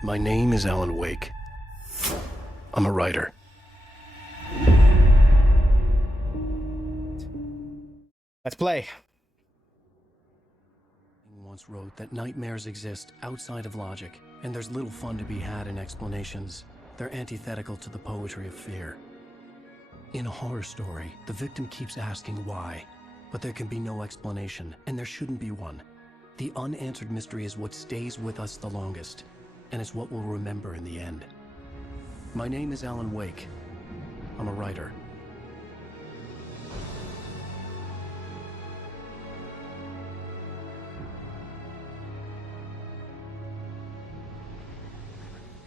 My name is Alanwake. I'm a writer. Let's play. Once wrote that nightmares exist outside of logic, and there's little fun to be had in explanations. They're antithetical to the poetry of fear. In a horror story, the victim keeps asking why, but there can be no explanation, and there shouldn't be one. The unanswered mystery is what stays with us the longest, and it's what we'll remember in the end. My name is Alan Wake. I'm a writer.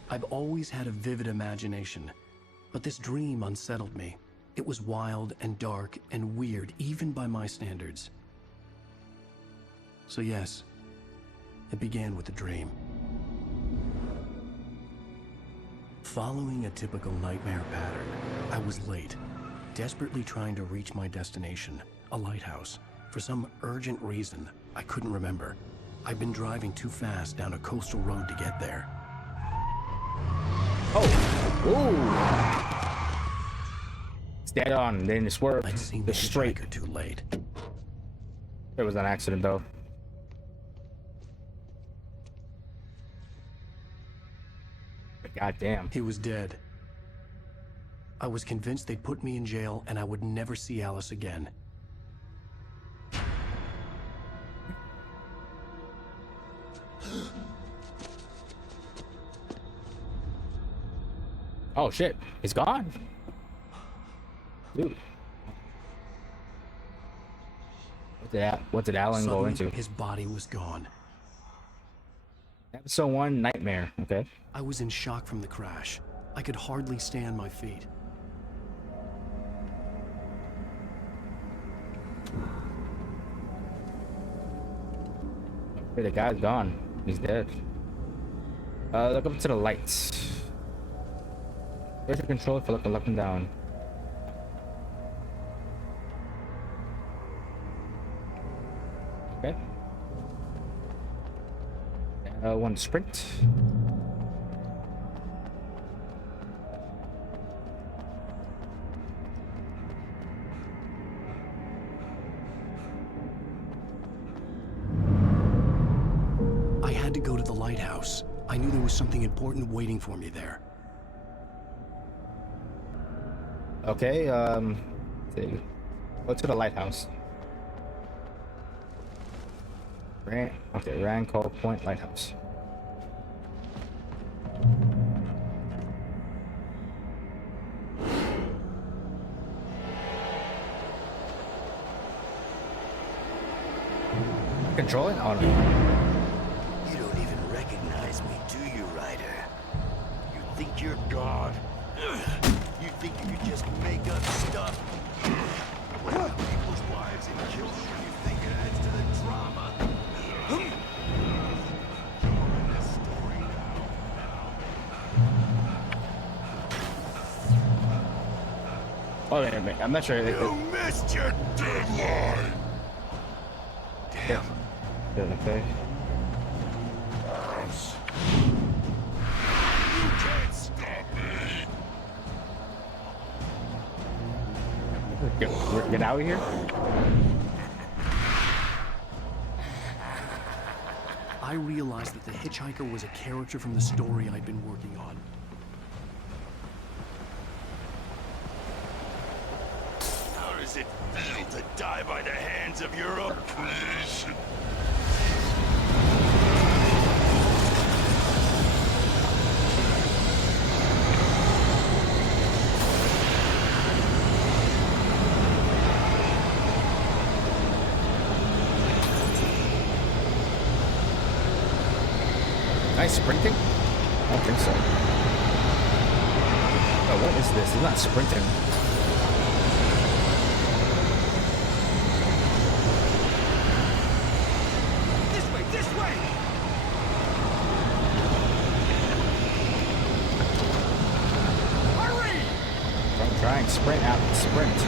I've always had a vivid imagination, but this dream unsettled me. It was wild and dark and weird, even by my standards. So yes, it began with a dream. Following a typical nightmare pattern, I was late, desperately trying to reach my destination, a lighthouse. For some urgent reason, I couldn't remember. I'd been driving too fast down a coastal road to get there. Oh, ooh. It's dead on, then it swerved. I'd seen the the straight. hitchhiker too late. It was an accident though. God damn. He was dead. I was convinced they'd put me in jail and I would never see Alice again. Oh shit, he's gone. Dude. What did Alan go into? His body was gone. Episode 1, Nightmare. Okay. I was in shock from the crash. I could hardly stay on my feet. Okay, the guy's gone. He's dead. Look up to the lights. Where's your controller for looking up and down? Okay. One sprint. I had to go to the lighthouse. I knew there was something important waiting for me there. Okay, let's see. Go to the lighthouse. Ranco Point Lighthouse. Control it? Oh no. You don't even recognize me, do you, Ryder? You think you're God? You think you could just make up stuff? People's wives and children, you think it adds to the drama? You're in this story now. Oh wait a minute, I'm not sure. You missed your deadline! Damn. Okay. You can't stop me! Get out of here. I realized that the hitchhiker was a character from the story I'd been working on. How does it feel to die by the hands of your oppression? Nice sprinting? I don't think so. Oh, what is this? It's not sprinting. This way! This way! Hurry! Don't try and sprint out and sprint.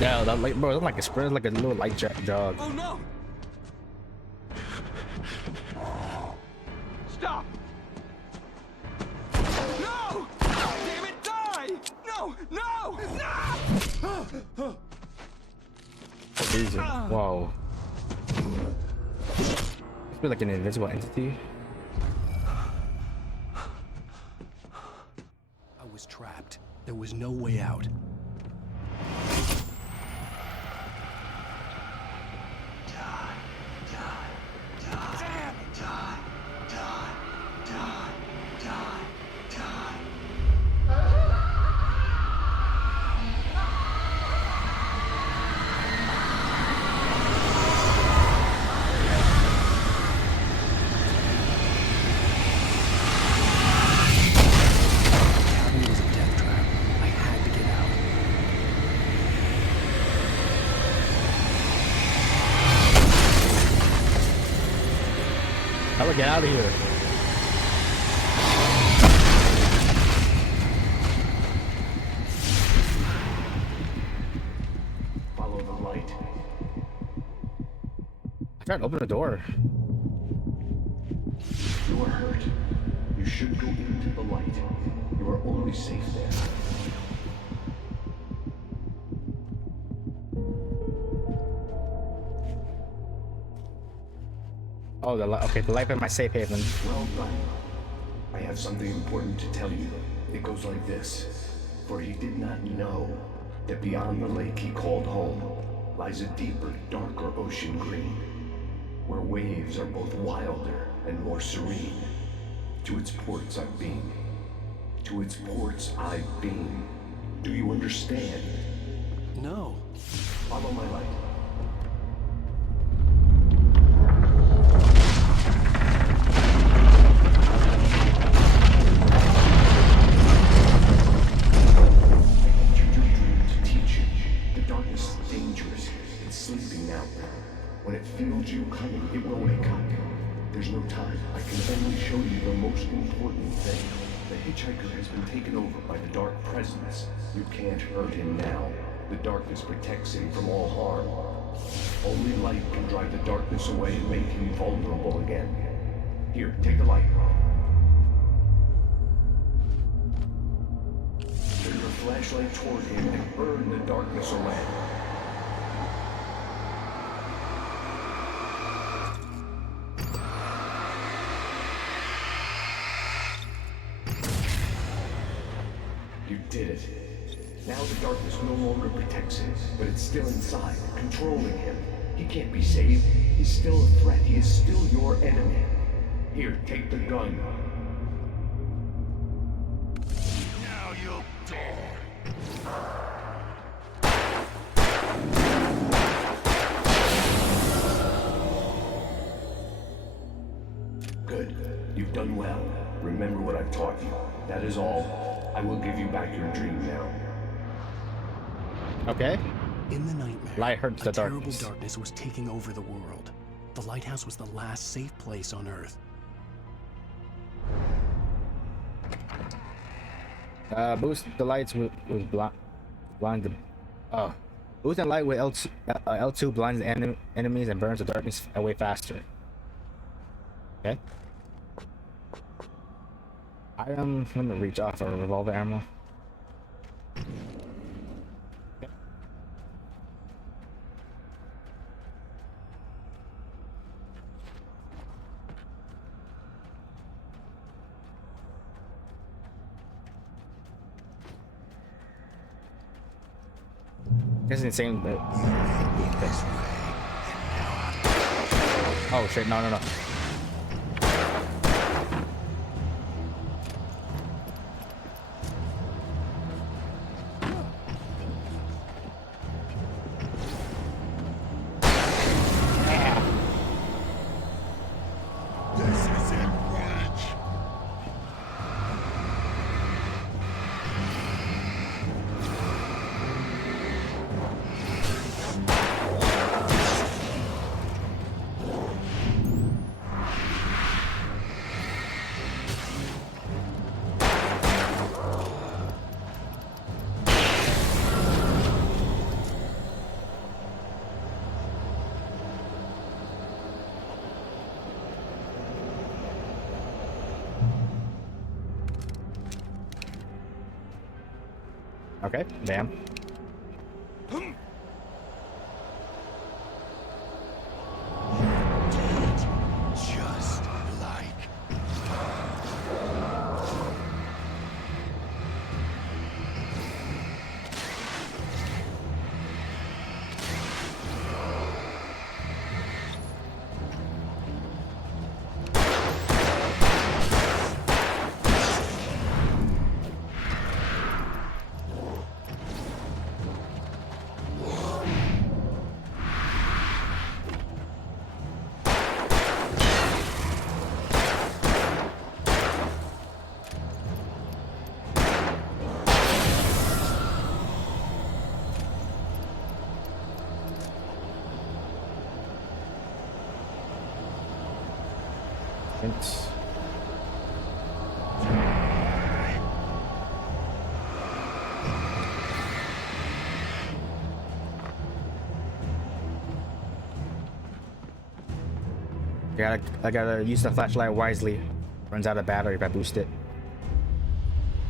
Yeah, that like, bro, that's like a sprint, like a little light jog. Oh no! Stop! No! Damn it, die! No! No! No! Easy. Whoa. It's been like an invisible entity. I was trapped. There was no way out. Cabin was a death trap. I had to get out. How do I get out of here? Follow the light. I tried to open the door. You are hurt. You should go into the light. You are only safe there. Oh, the light. Okay, the light in my safe haven. Well done. I have something important to tell you. It goes like this. For he did not know that beyond the lake he called home lies a deeper, darker ocean green, where waves are both wilder and more serene. To its ports I've been. To its ports I've been. Do you understand? No. Follow my light. When it feels you coming, it will wake up. There's no time. I can only show you the most important thing. The hitchhiker has been taken over by the dark presence. You can't hurt him now. The darkness protects him from all harm. Only light can drive the darkness away and make him vulnerable again. Here, take the light. Turn your flashlight toward him and burn the darkness away. You did it. Now the darkness no longer protects him, but it's still inside, controlling him. He can't be saved. He's still a threat. He is still your enemy. Here, take the gun. Now you'll die. Good. You've done well. Remember what I've taught you. That is all. I will give you back your dream now. Okay. In the nightmare, Light hurts the a terrible darkness. darkness was taking over the world. The lighthouse was the last safe place on Earth. Boost the lights with blind the. Boost the light with L2. L2 blinds the enemies and burns the darkness away faster. Okay. I'm gonna reach off for revolver ammo. Okay. Guess it's the same. Oh shit! No. Okay, bam. Just like Thanks. I gotta use the flashlight wisely. Runs out of battery if I boost it.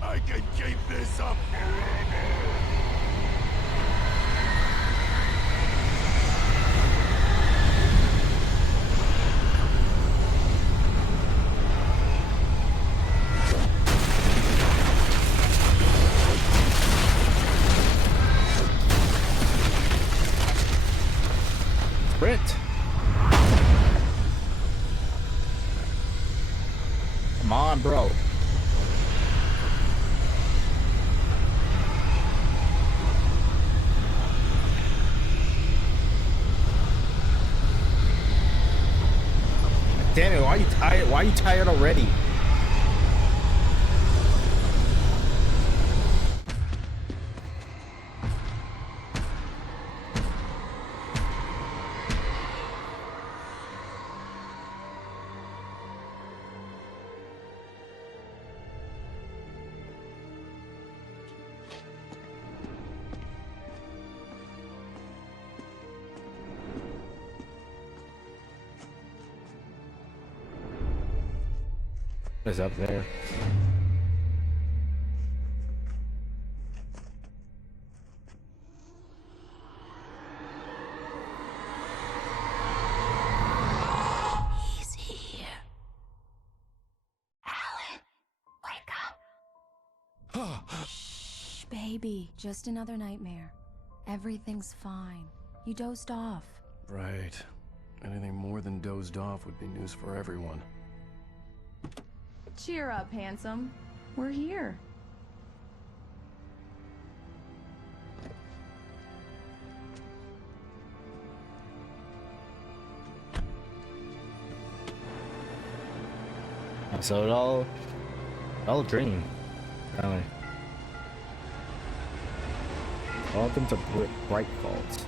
I can keep this up forever. Sprint. Come on, bro. Damn it, why are you tired? Why are you tired already? Is up there. He's here. Alan, wake up. Shh, baby. Just another nightmare. Everything's fine. You dozed off. Right. Anything more than dozed off would be news for everyone. Cheer up, handsome. We're here. So it all a dream. Apparently. Welcome to Bright Falls.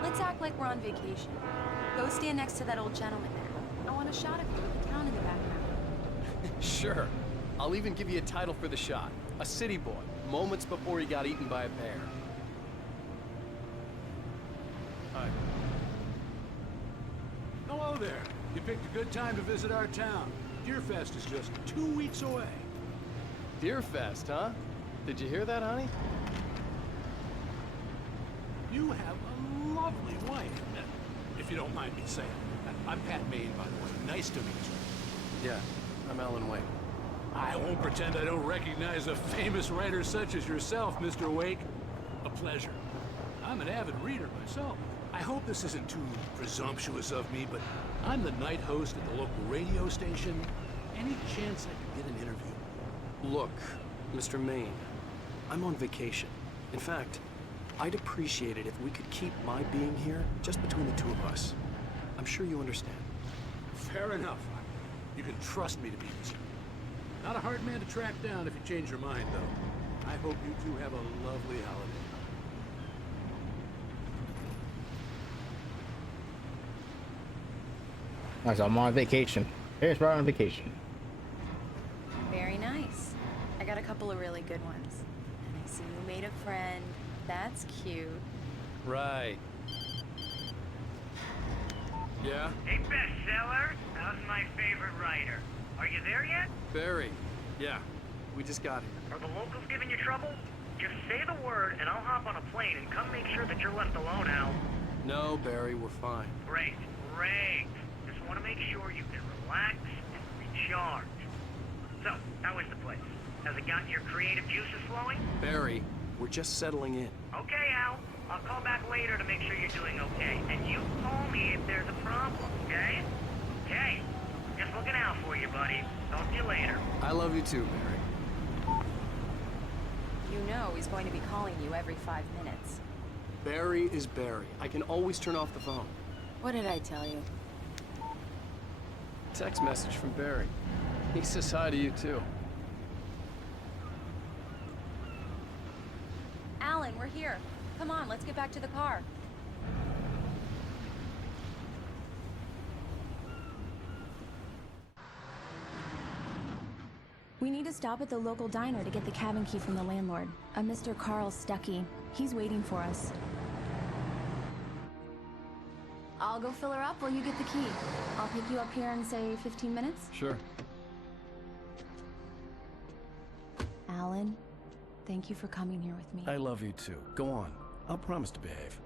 Let's act like we're on vacation. Go stand next to that old gentleman there. I want a shot of you with the town in the background. Sure. I'll even give you a title for the shot. A city boy, moments before he got eaten by a bear. Hi. Hello there. You picked a good time to visit our town. Deerfest is just 2 weeks away. Deerfest, huh? Did you hear that, honey? You have a lovely wife, if you don't mind me saying. I'm Pat Maine, by the way. Nice to meet you. Yeah, I'm Alan Wake. I won't pretend I don't recognize a famous writer such as yourself, Mr. Wake. A pleasure. I'm an avid reader myself. I hope this isn't too presumptuous of me, but I'm the night host at the local radio station. Any chance I could get an interview? Look, Mr. Maine, I'm on vacation. In fact, I'd appreciate it if we could keep my being here just between the two of us. I'm sure you understand. Fair enough. You can trust me to be this. Not a hard man to track down if you change your mind, though. I hope you two have a lovely holiday. Alright, so I'm on vacation. Here's right on vacation. Very nice. I got a couple of really good ones. And I see you made a friend. That's cute. Right. Yeah? Hey, bestseller. How's my favorite writer? Are you there yet? Barry. Yeah. We just got here. Are the locals giving you trouble? Just say the word and I'll hop on a plane and come make sure that you're left alone, Al. No, Barry, we're fine. Great. Just want to make sure you can relax and recharge. So, how is the place? Has it gotten your creative juices flowing? Barry, we're just settling in. Okay, Al. I'll call back later to make sure you're doing okay. And you call me if there's a problem, okay? Okay. Just looking out for you, buddy. Talk to you later. I love you too, Barry. You know he's going to be calling you every 5 minutes. Barry is Barry. I can always turn off the phone. What did I tell you? Text message from Barry. He says hi to you too. Alan, we're here. Come on, let's get back to the car. We need to stop at the local diner to get the cabin key from the landlord, a Mr. Carl Stuckey. He's waiting for us. I'll go fill her up while you get the key. I'll pick you up here in, say, 15 minutes? Sure. Alan, thank you for coming here with me. I love you too. Go on. I'll promise to behave.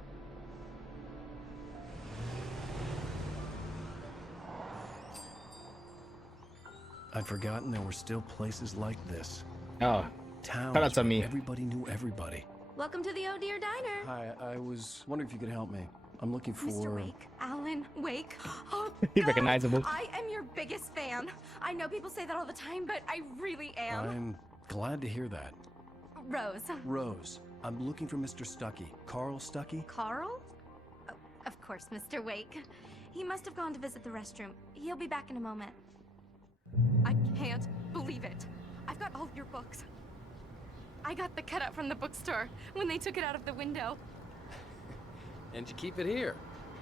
I'd forgotten there were still places like this. Oh, Towns shout out to where me. everybody knew everybody. Welcome to the Oh Dear Diner. Hi, I was wondering if you could help me. I'm looking for... Mr. Wake, Alan Wake. Oh, He's God. recognizable. I am your biggest fan. I know people say that all the time, but I really am. I'm glad to hear that. Rose. Rose, I'm looking for Mr. Stuckey. Carl Stuckey? Carl? Oh, of course, Mr. Wake. He must have gone to visit the restroom. He'll be back in a moment. I can't believe it. I've got all your books. I got the cutout from the bookstore when they took it out of the window. And you keep it here.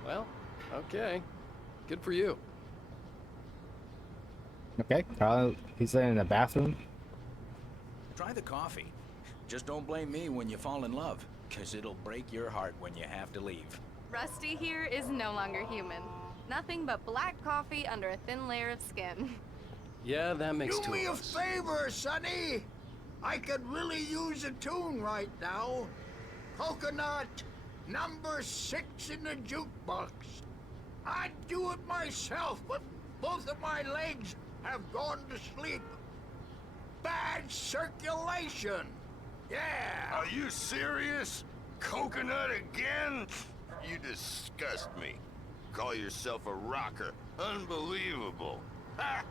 Well, okay. Good for you. Okay, Carl, he's in the bathroom. Try the coffee. Just don't blame me when you fall in love, because it'll break your heart when you have to leave. Rusty here is no longer human. Nothing but black coffee under a thin layer of skin. Yeah, that makes Do two me of a us. favor, Sonny. I could really use a tune right now. Coconut, number 6 in the jukebox. I'd do it myself, but both of my legs have gone to sleep. Bad circulation. Yeah. Are you serious? Coconut again? You disgust me. Call yourself a rocker. Unbelievable. Ha!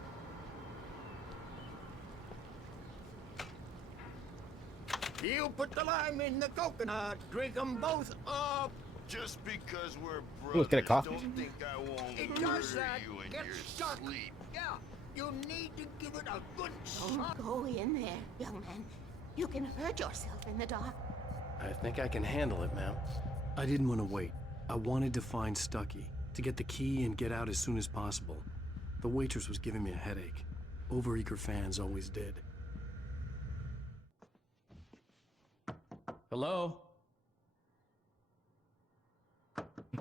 You put the lime in the coconut, drink them both up. Just because we're Let's get a brothers, coffee. don't think I won't It murder does that. you in Get your stuck. sleep. Yeah, you need to give it a good Don't shot. go in there, young man. You can hurt yourself in the dark. I think I can handle it, ma'am. I didn't want to wait. I wanted to find Stuckey, to get the key and get out as soon as possible. The waitress was giving me a headache. Overeager fans always did. Hello?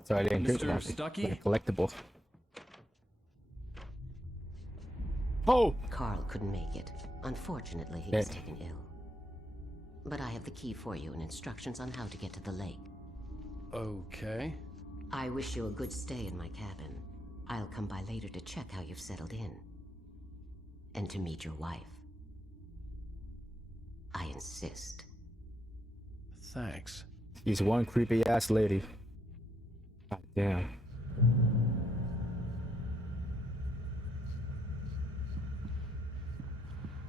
Sorry, I didn't drink Mr. coffee. Stuckey? Like a collectible. Oh! Carl couldn't make it. Unfortunately, he was taken ill. But I have the key for you and instructions on how to get to the lake. Okay. I wish you a good stay in my cabin. I'll come by later to check how you've settled in. And to meet your wife. I insist. Thanks. He's one creepy ass lady. God damn.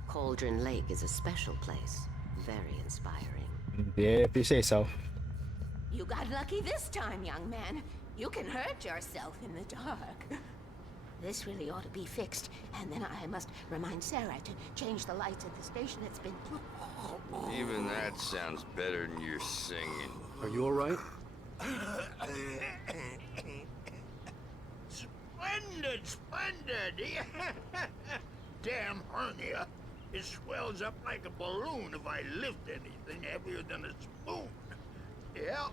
Cauldron Lake is a special place. Very inspiring. Yeah, if you say so. You got lucky this time, young man. You can hurt yourself in the dark. This really ought to be fixed, and then I must remind Sarah to change the lights at the station. It's been... Even that sounds better than your singing. Are you all right? Splendid! Damn hernia. It swells up like a balloon if I lift anything heavier than a spoon. Yeah,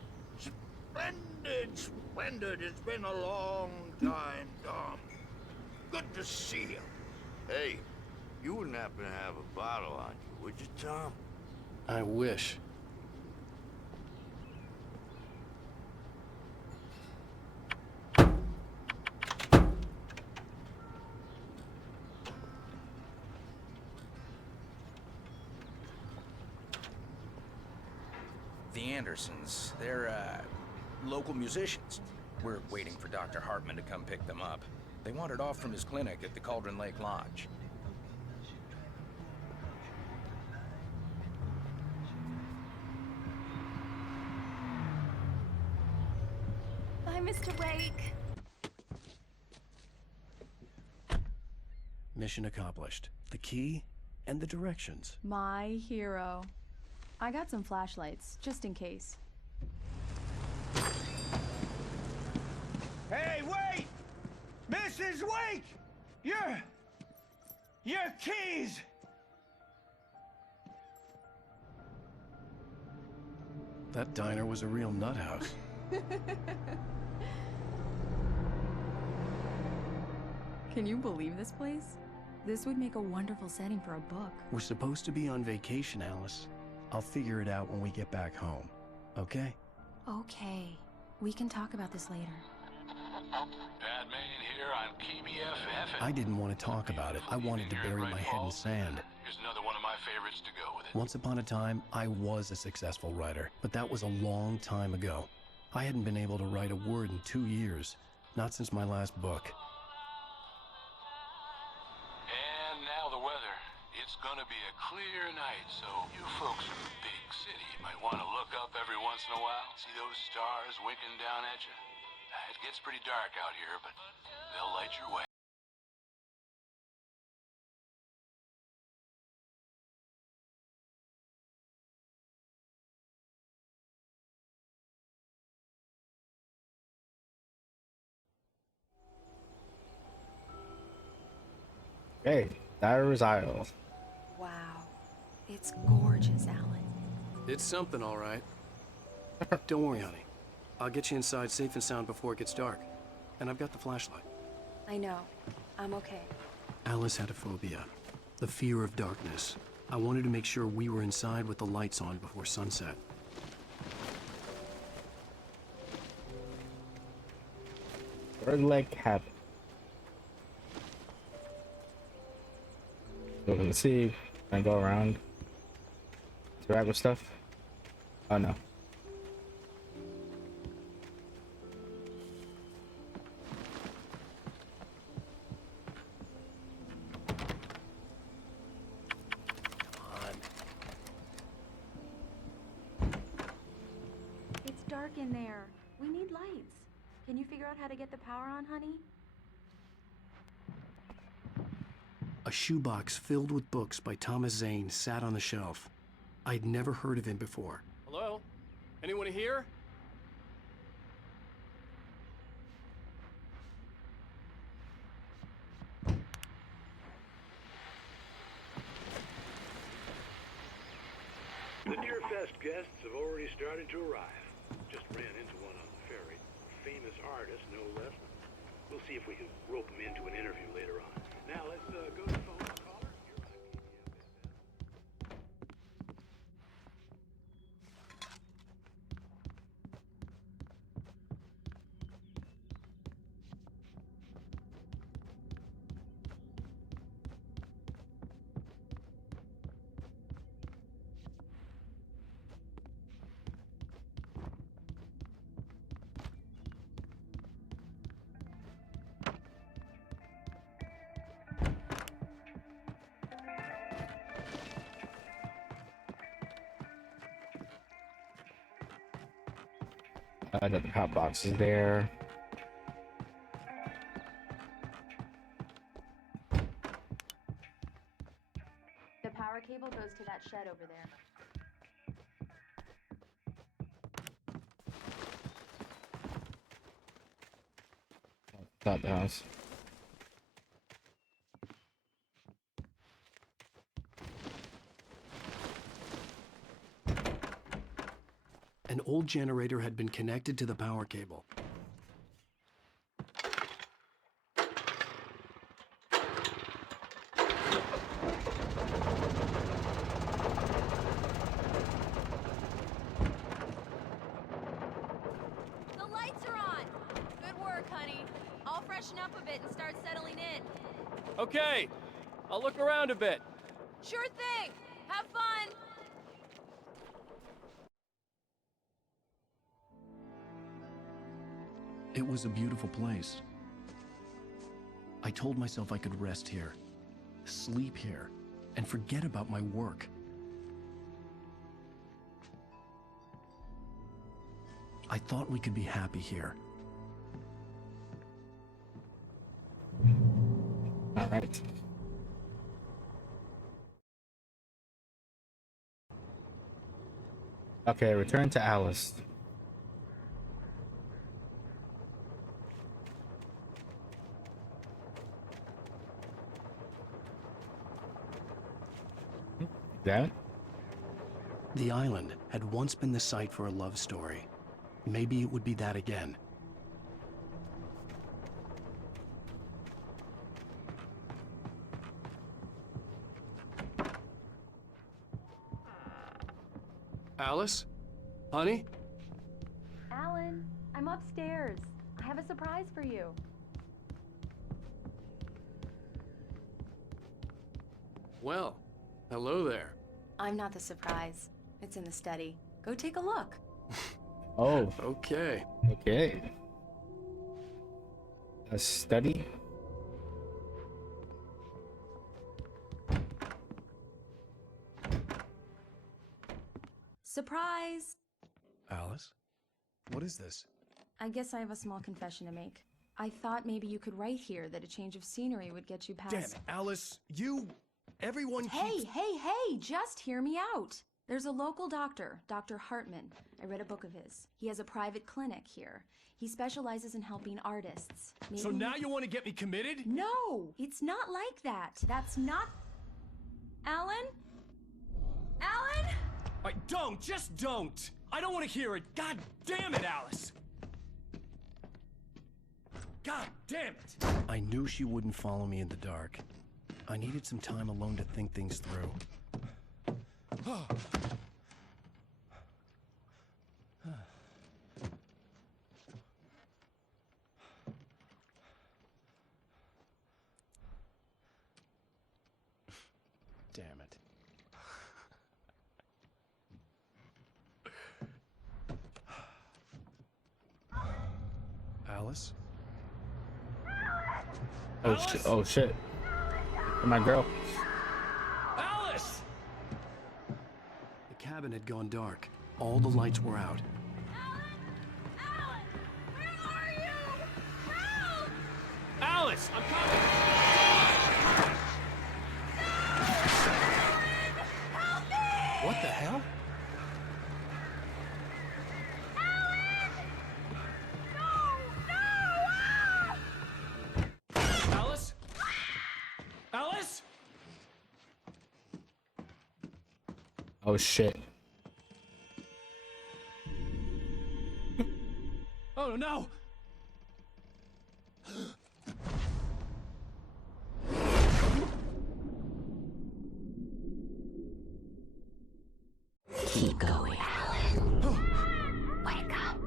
splendid. It's been a long time, Tom. Good to see you. Hey, you wouldn't happen to have a bottle on you, would you, Tom? I wish. The Andersons, they're, local musicians. We're waiting for Dr. Hartman to come pick them up. They wandered off from his clinic at the Cauldron Lake Lodge. Bye, Mr. Wake. Mission accomplished. The key and the directions. My hero. I got some flashlights, just in case. Hey, wait! Mrs. Wake! Your keys! That diner was a real nut house. Can you believe this place? This would make a wonderful setting for a book. We're supposed to be on vacation, Alice. I'll figure it out when we get back home, okay? Okay. We can talk about this later. Batman here on KBFF. I didn't want to talk about it. I wanted to bury my head in sand. Here's another one of my favorites to go with it. Once upon a time, I was a successful writer, but that was a long time ago. I hadn't been able to write a word in 2 years, not since my last book. And now the weather. It's gonna be a clear night, so you folks in the big city might want to look up every once in a while. See those stars winking down at you? It gets pretty dark out here, but they'll light your way. Hey, Dyer's Isle. Wow. It's gorgeous, Alan. It's something, all right. Don't worry, honey. I'll get you inside safe and sound before it gets dark. And I've got the flashlight. I know. I'm okay. Alice had a phobia. The fear of darkness. I wanted to make sure we were inside with the lights on before sunset. Bird leg cabin. Look and see. And go around. Interact with stuff. Oh no. It's dark in there. We need lights. Can you figure out how to get the power on, honey? A shoebox filled with books by Thomas Zane sat on the shelf. I'd never heard of him before. Hello? Anyone here? The Deerfest guests have already started to arrive. Just ran into one on the ferry. Famous artist, no less. We'll see if we can rope him into an interview later on. Now let's go to the phone. Caller, you're on KBFF. The hot box is there. The power cable goes to that shed over there. Not the house. An old generator had been connected to the power cable. The lights are on! Good work, honey. I'll freshen up a bit and start settling in. Okay, I'll look around a bit. Sure thing! Have fun! It was a beautiful place. I told myself I could rest here, sleep here, and forget about my work. I thought we could be happy here. All right. Okay, return to Alice. That? The island had once been the site for a love story. Maybe it would be that again. Alice? Honey? Alan, I'm upstairs. I have a surprise for you. Well, hello there. I'm not the surprise. It's in the study. Go take a look. Oh. Okay. Okay. A study? Surprise! Alice? What is this? I guess I have a small confession to make. I thought maybe you could write here that a change of scenery would get you past... Damn it, Alice, everyone Hey, keeps... hey, just hear me out. There's a local doctor, Dr. Hartman. I read a book of his. He has a private clinic here. He specializes in helping artists. So now you want to get me committed? No, it's not like that. That's not... Alan? Alan? Just don't! I don't want to hear it! God damn it, Alice! God damn it! I knew she wouldn't follow me in the dark. I needed some time alone to think things through. Damn it. Alice? Oh shit! Oh shit! My girl. Alice! The cabin had gone dark. All the lights were out. Alice, I'm coming! What the hell? Alice? Alice? Oh shit! Oh no! Keep going, Alan. Wake up.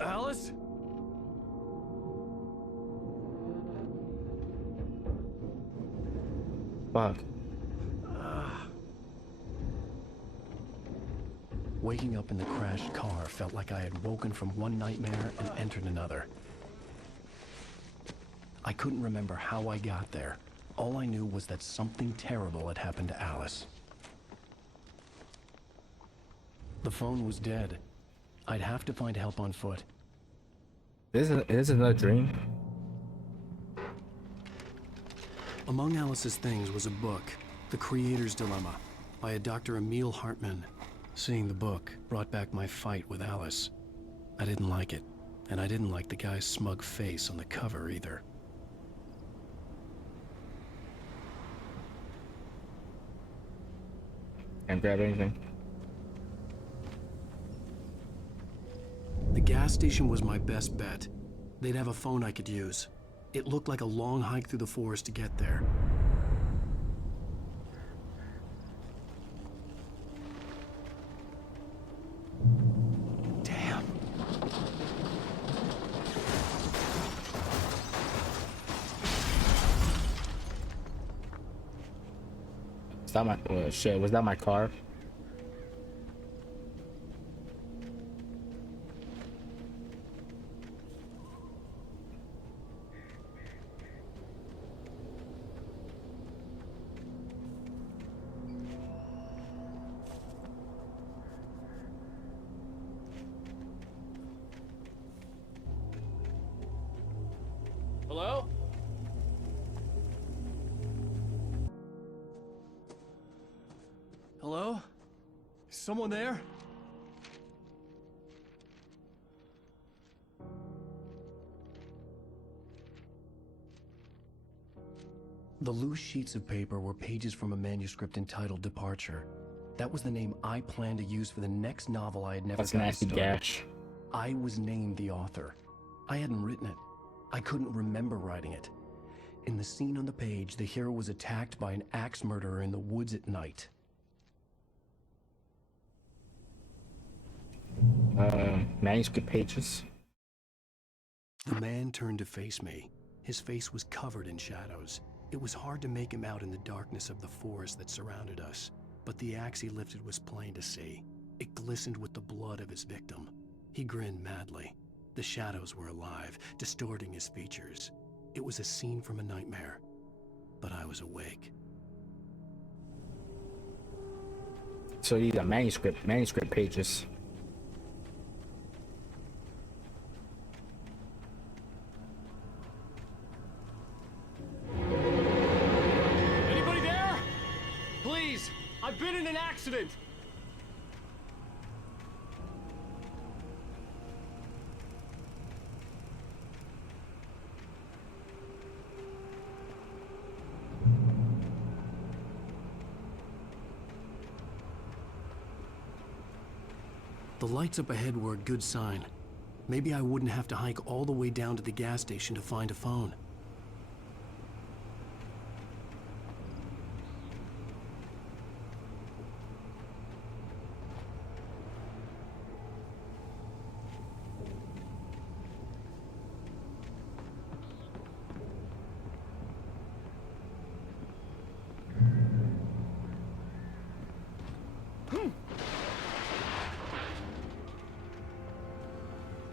Alice? Fuck. Waking up in the crashed car felt like I had woken from one nightmare and entered another. I couldn't remember how I got there. All I knew was that something terrible had happened to Alice. The phone was dead. I'd have to find help on foot. Is this another dream? Among Alice's things was a book, The Creator's Dilemma, by a Dr. Emil Hartman. Seeing the book brought back my fight with Alice. I didn't like it, and I didn't like the guy's smug face on the cover either. Can't grab anything. gas station was my best bet. They'd have a phone I could use. It looked like a long hike through the forest to get there. Damn. Is that my shit? Was that my car? Hello? Hello? Is someone there? The loose sheets of paper were pages from a manuscript entitled Departure. That was the name I planned to use for the next novel I had never That's gotten nasty started. gash. I was named the author. I hadn't written it. I couldn't remember writing it. In the scene on the page, the hero was attacked by an axe murderer in the woods at night. Manuscript pages. The man turned to face me. His face was covered in shadows. It was hard to make him out in the darkness of the forest that surrounded us, but the axe he lifted was plain to see. It glistened with the blood of his victim. He grinned madly. The shadows were alive, distorting his features. It was a scene from a nightmare, but I was awake. So these are manuscript pages. Anybody there? Please, I've been in an accident. The lights up ahead were a good sign. Maybe I wouldn't have to hike all the way down to the gas station to find a phone.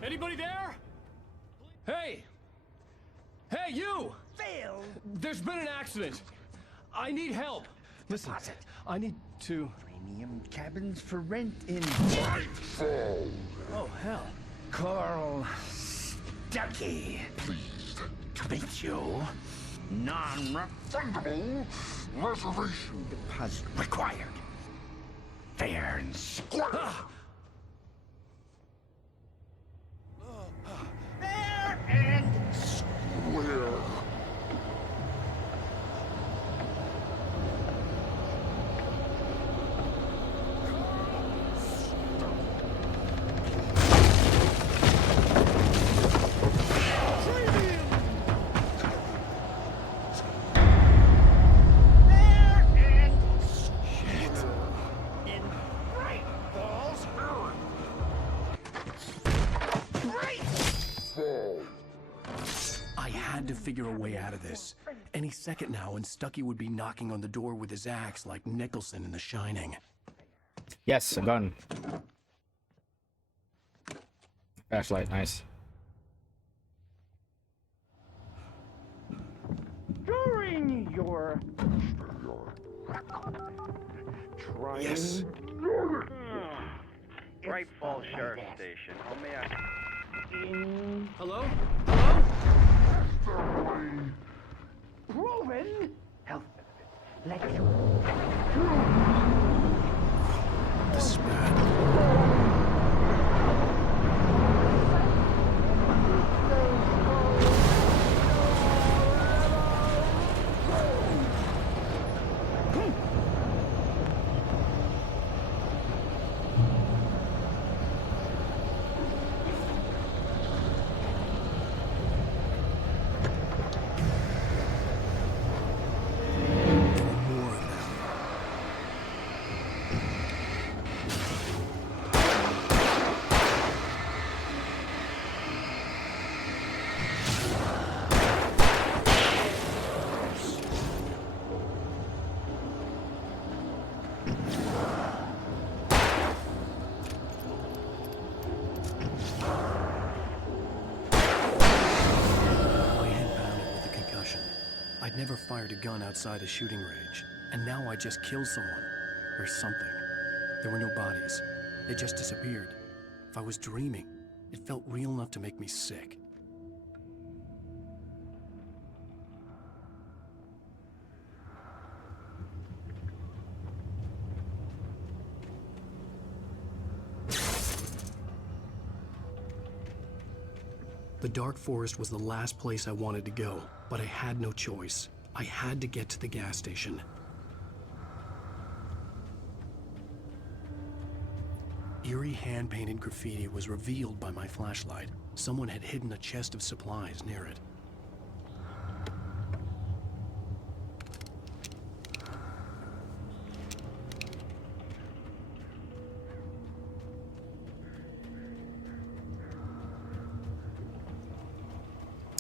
Anybody there? Hey! Hey, you! Phil! There's been an accident. I need help. Listen, I need to... Premium cabins for rent in... Oh, hell. Carl Stuckey. Pleased to meet you. Non-refundable reservation deposit required. Fair and square. Fair and square. I had to figure a way out of this. Any second now, and Stuckey would be knocking on the door with his axe like Nicholson in The Shining. Yes, a gun. Flashlight, nice. During your trying... Yes. Bright Falls Sheriff Station. How may I... Hello? Hello? Proven health benefits. Let you... This is bad. I'd never fired a gun outside a shooting range, and now I just killed someone. Or something. There were no bodies. They just disappeared. If I was dreaming, it felt real enough to make me sick. The dark forest was the last place I wanted to go, but I had no choice. I had to get to the gas station. Eerie hand-painted graffiti was revealed by my flashlight. Someone had hidden a chest of supplies near it.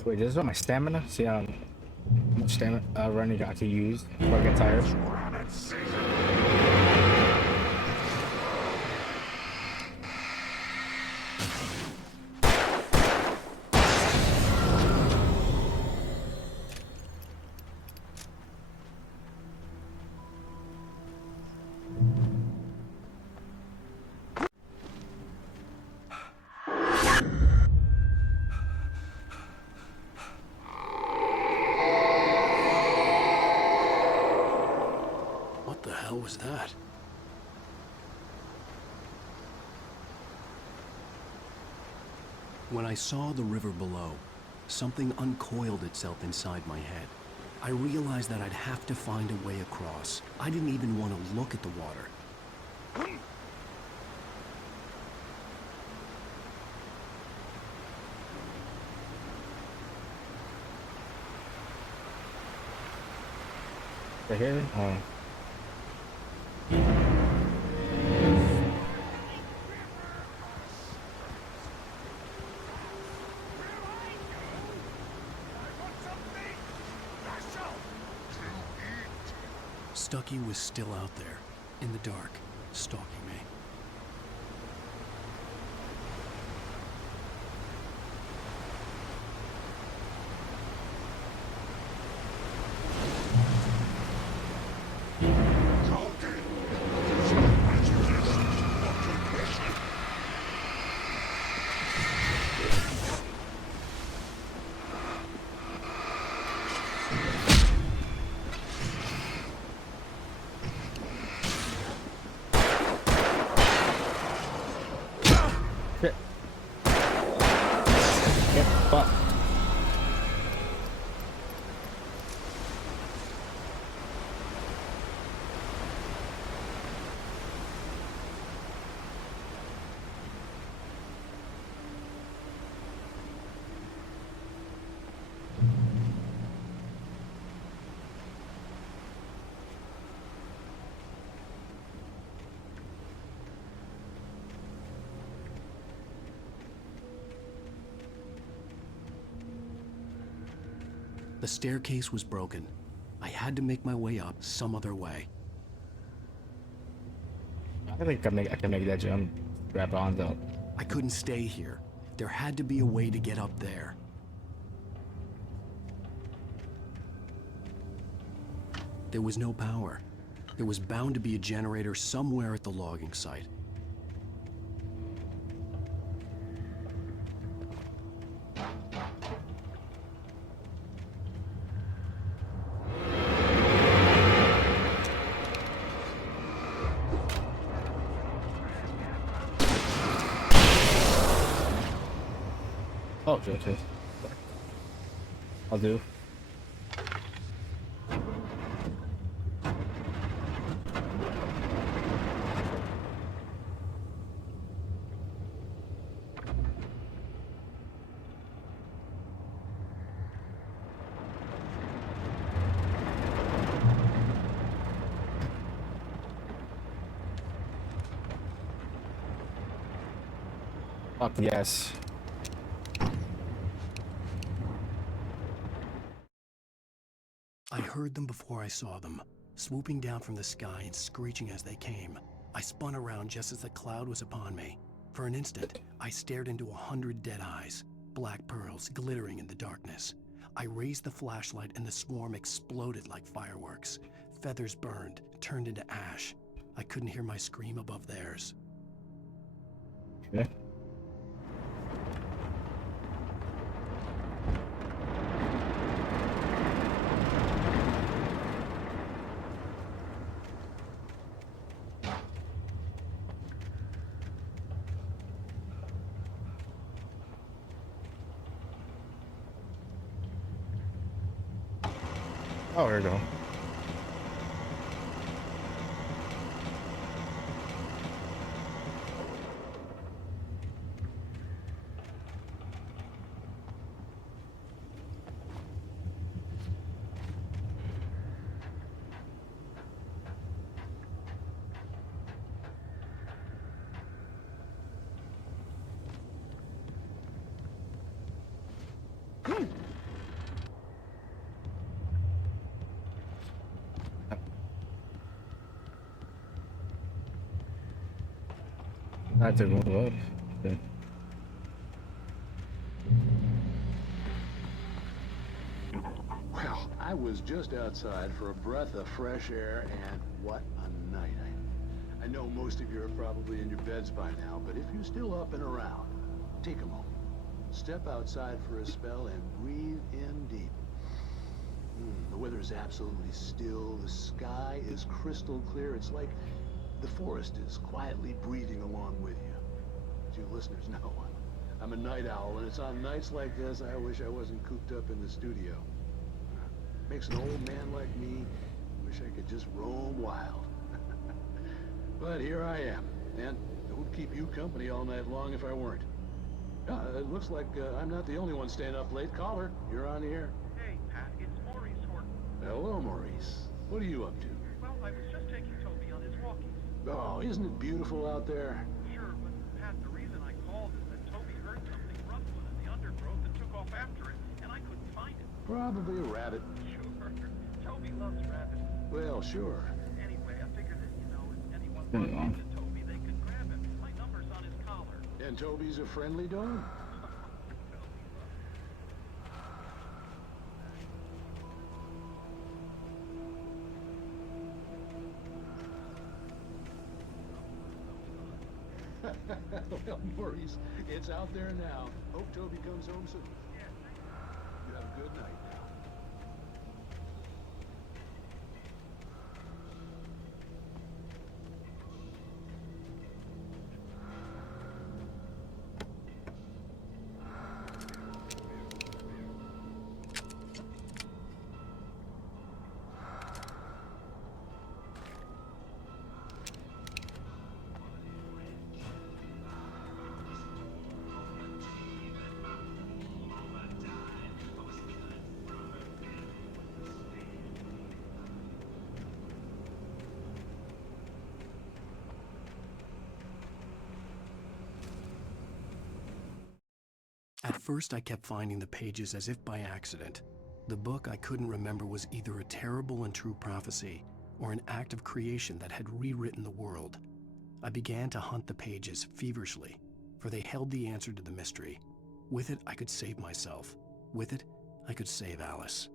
Wait, this is what my stamina? See how much stamina running I can use before I get tired? What the hell was that? When I saw the river below, something uncoiled itself inside my head. I realized that I'd have to find a way across. I didn't even want to look at the water. Right here? Oh. Stucky was still out there, in the dark, stalking me. Shit. Get fucked. The staircase was broken. I had to make my way up some other way. I think I can make that jump. Grab on though. I couldn't stay here. There had to be a way to get up there. There was no power. There was bound to be a generator somewhere at the logging site. Oh, shit. I'll do. Fuck yes. I heard them before I saw them, swooping down from the sky and screeching as they came. I spun around just as the cloud was upon me. For an instant, I stared into 100 dead eyes, black pearls glittering in the darkness. I raised the flashlight and the swarm exploded like fireworks. Feathers burned, turned into ash. I couldn't hear my scream above theirs. Okay. Oh, here we go. I have to move up. Okay. Well, I was just outside for a breath of fresh air, and what a night. I know most of you are probably in your beds by now, but if you're still up and around, take a moment. Step outside for a spell and breathe in deep. The weather is absolutely still. The sky is crystal clear. It's like the forest is quietly breathing along with you. As you listeners know, I'm a night owl, and it's on nights like this I wish I wasn't cooped up in the studio. Makes an old man like me wish I could just roam wild. But here I am, and it would keep you company all night long if I weren't. It looks like I'm not the only one staying up late. Caller, you're on the air. Hey, Pat, it's Maurice Horton. Hello, Maurice. What are you up to? Well, I was just taking Toby on his walkies. Oh, isn't it beautiful out there? Sure, but Pat, the reason I called is that Toby heard something rustling in the undergrowth and took off after it, and I couldn't find it. Probably a rabbit. Sure. Toby loves rabbits. Well, sure. Anyway, I figured that, if anyone bumped into Toby, they could grab him. My number's on his collar. And Toby's a friendly dog? Well, Maurice, it's out there now. Hope Toby comes home soon. You have a good night now. At first, I kept finding the pages as if by accident. The book I couldn't remember was either a terrible and true prophecy or an act of creation that had rewritten the world. I began to hunt the pages feverishly, for they held the answer to the mystery. With it, I could save myself. With it, I could save Alice.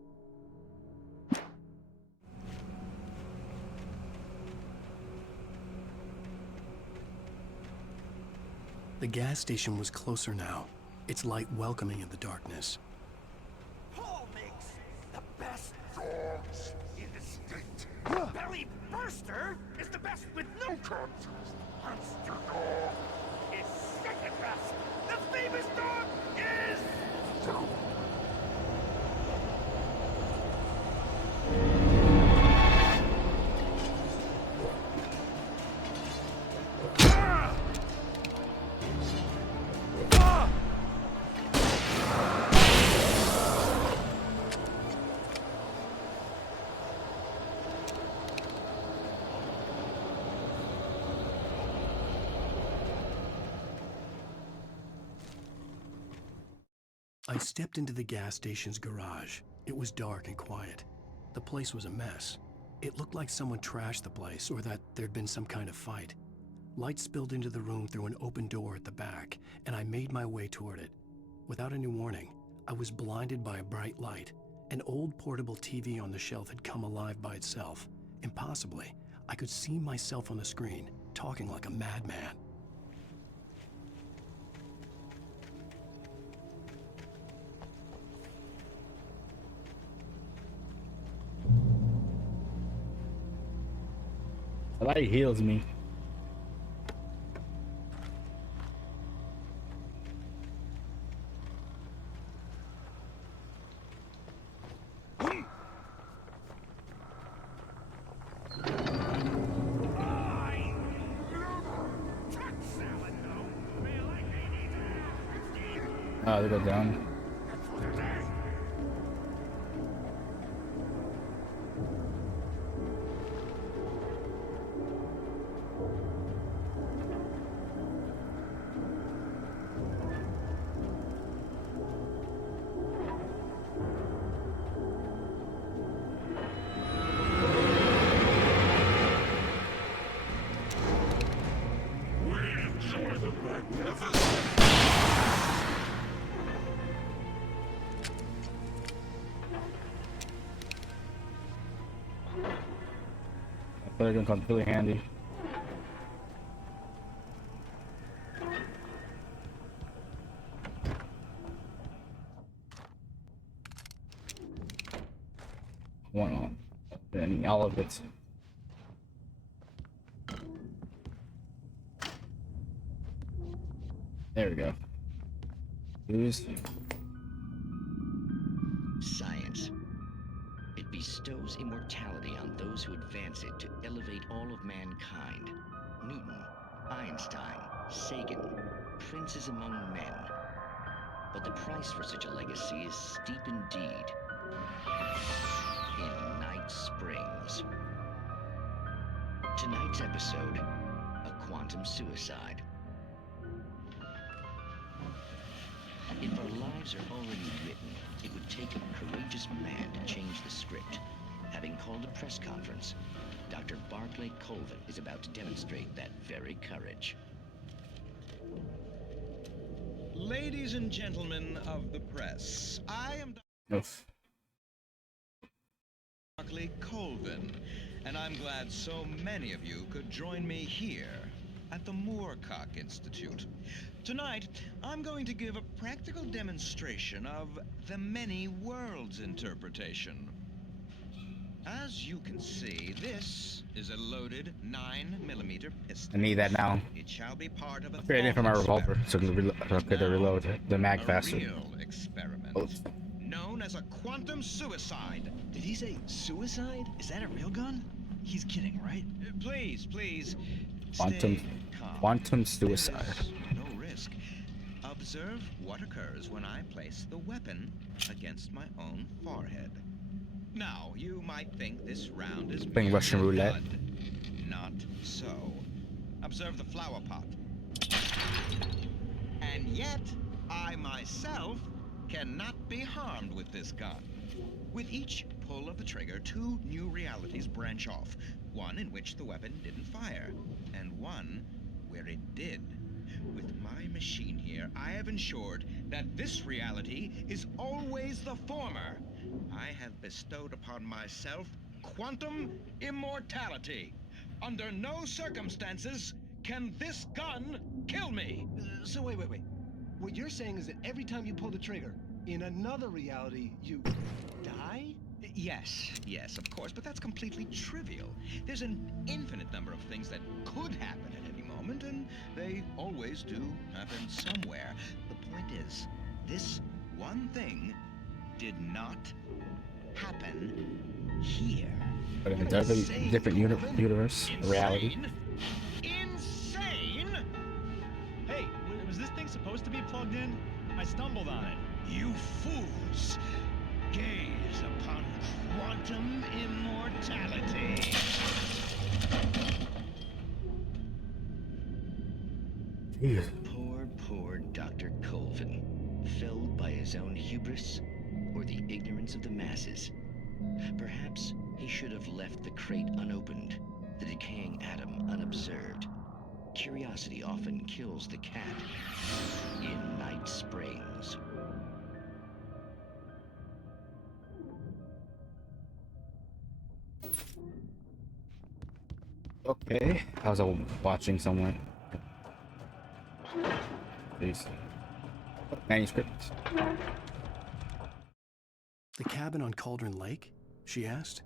The gas station was closer now, its light welcoming in the darkness. Paul makes the best dogs in the state. Belly Burster is the best with no contest. Monster Dog is second best. The famous dog is... I stepped into the gas station's garage. It was dark and quiet. The place was a mess. It looked like someone trashed the place or that there'd been some kind of fight. Light spilled into the room through an open door at the back, and I made my way toward it. Without any warning, I was blinded by a bright light. An old portable TV on the shelf had come alive by itself. Impossibly, I could see myself on the screen, talking like a madman. The light heals me. Oh, they go down. They're gonna come really handy. One on, and all of it. There we go. Use. Science. It bestows immortality on those who advance it to elevate all of mankind. Newton, Einstein, Sagan, princes among men. But the price for such a legacy is steep indeed. In Night Springs. Tonight's episode, a quantum suicide. If our lives are already written, it would take a courageous man to change the script. Having called a press conference, Dr. Barclay Colvin is about to demonstrate that very courage. Ladies and gentlemen of the press, I am Oof. Barclay Colvin, and I'm glad so many of you could join me here at the Moorcock Institute. Tonight, I'm going to give a practical demonstration of the many worlds interpretation. As you can see, this is a loaded 9mm pistol. I need that now. It shall be part of a Upgrade it from my revolver so I could reload the mag faster. real experiment known as a quantum suicide. Did he say suicide? Is that a real gun? He's kidding, right? Please, please. Quantum suicide. No risk. Observe what occurs when I place the weapon against my own forehead. Now, you might think this round is Playing Russian roulette. Not so. Observe the flower pot. And yet, I myself cannot be harmed with this gun. With each pull of the trigger, two new realities branch off. One in which the weapon didn't fire, and one where it did. With my machine here, I have ensured that this reality is always the former. I have bestowed upon myself quantum immortality. Under no circumstances can this gun kill me. So wait. What you're saying is that every time you pull the trigger, in another reality, you die? Yes, of course, but that's completely trivial. There's an infinite number of things that could happen at any moment, and they always do happen somewhere. The point is, this one thing did not happen here. But in a different universe, reality. Insane! Hey, was this thing supposed to be plugged in? I stumbled on it. You fools! Gaze upon quantum immortality. Poor Dr. Colvin. Felled by his own hubris or the ignorance of the masses. Perhaps he should have left the crate unopened, the decaying atom unobserved. Curiosity often kills the cat. In Night Springs. Okay, I was watching somewhere. Jeez. Manuscript. The cabin on Cauldron Lake? She asked.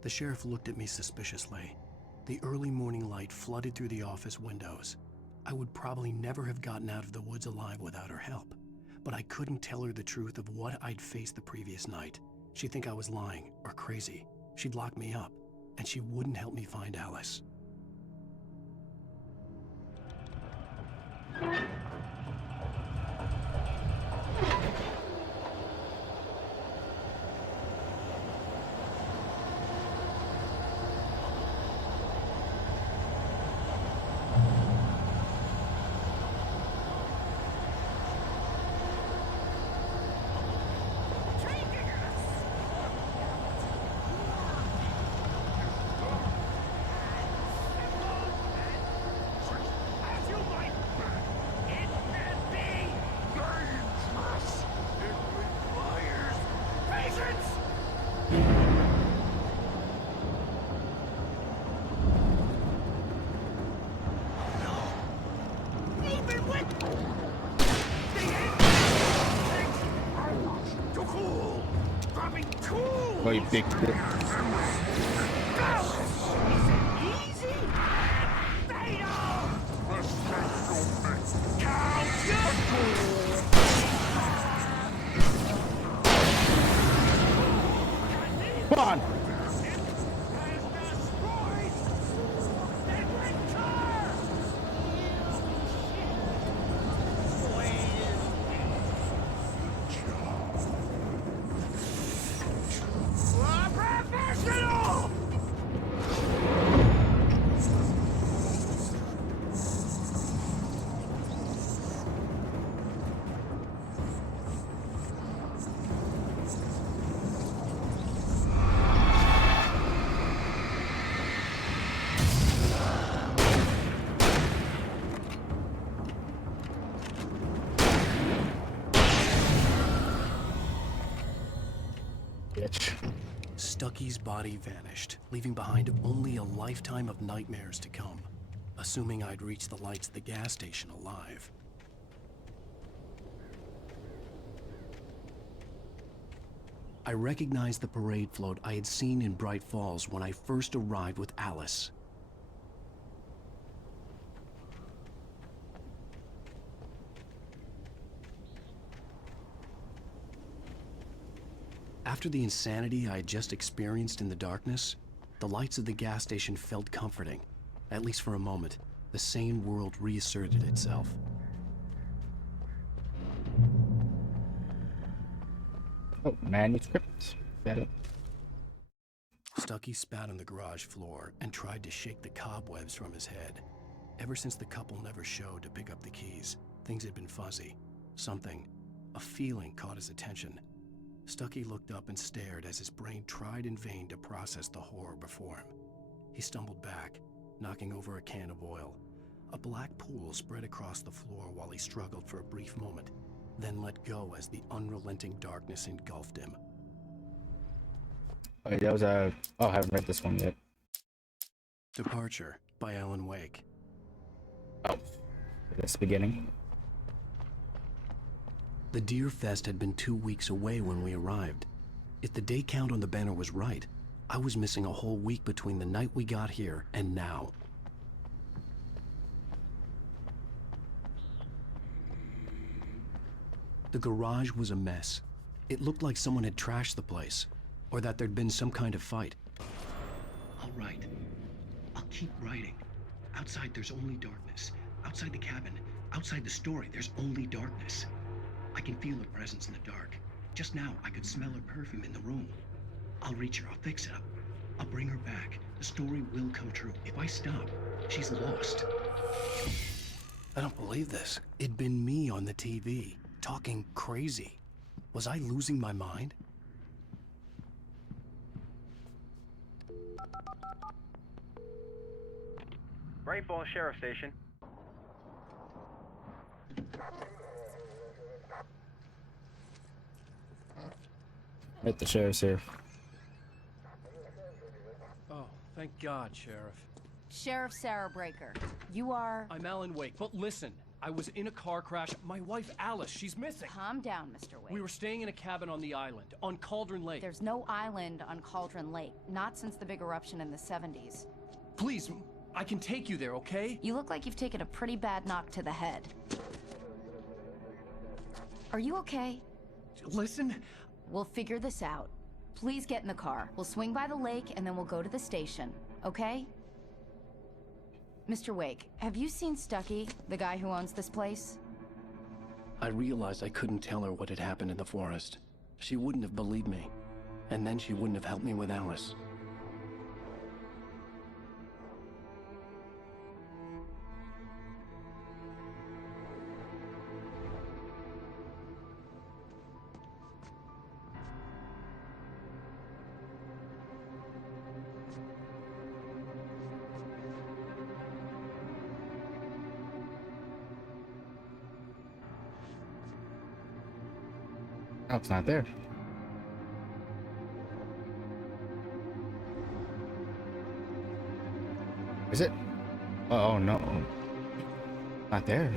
The sheriff looked at me suspiciously. The early morning light flooded through the office windows. I would probably never have gotten out of the woods alive without her help, but I couldn't tell her the truth of what I'd faced the previous night. She'd think I was lying or crazy. She'd lock me up, and she wouldn't help me find Alice. Oh, you big bitch. Come on. Stucky's body vanished, leaving behind only a lifetime of nightmares to come, assuming I'd reach the lights at the gas station alive. I recognized the parade float I had seen in Bright Falls when I first arrived with Alice. After the insanity I had just experienced in the darkness, the lights of the gas station felt comforting. At least for a moment, the sane world reasserted itself. Oh, manuscript. Better. Stucky spat on the garage floor and tried to shake the cobwebs from his head. Ever since the couple never showed to pick up the keys, things had been fuzzy. Something, a feeling caught his attention. Stucky looked up and stared as his brain tried in vain to process the horror before him. He stumbled back, knocking over a can of oil. A black pool spread across the floor while he struggled for a brief moment, then let go as the unrelenting darkness engulfed him. Oh, that was a... Oh, I haven't read this one yet. Departure by Alanwake. Oh, that's the beginning. The Deer Fest had been 2 weeks away when we arrived. If the day count on the banner was right, I was missing a whole week between the night we got here and now. The garage was a mess. It looked like someone had trashed the place, or that there'd been some kind of fight. I'll write. I'll keep writing. Outside there's only darkness. Outside the cabin, outside the story, there's only darkness. I can feel her presence in the dark. Just now, I could smell her perfume in the room. I'll reach her, I'll fix it up. I'll bring her back. The story will come true. If I stop, she's lost. I don't believe this. It'd been me on the TV, talking crazy. Was I losing my mind? Bright Falls Sheriff Station. Right, the sheriff's here. Oh, thank God, Sheriff. Sheriff Sarah Breaker. You are... I'm Alan Wake, but listen. I was in a car crash. My wife, Alice, she's missing. Calm down, Mr. Wake. We were staying in a cabin on the island, on Cauldron Lake. There's no island on Cauldron Lake, not since the big eruption in the 70s. Please, I can take you there, okay? You look like you've taken a pretty bad knock to the head. Are you okay? Listen. We'll figure this out. Please get in the car. We'll swing by the lake and then we'll go to the station, okay? Mr. Wake, have you seen Stucky, the guy who owns this place? I realized I couldn't tell her what had happened in the forest. She wouldn't have believed me. And then she wouldn't have helped me with Alice. Oh, it's not there. Is it? Oh no. Not there.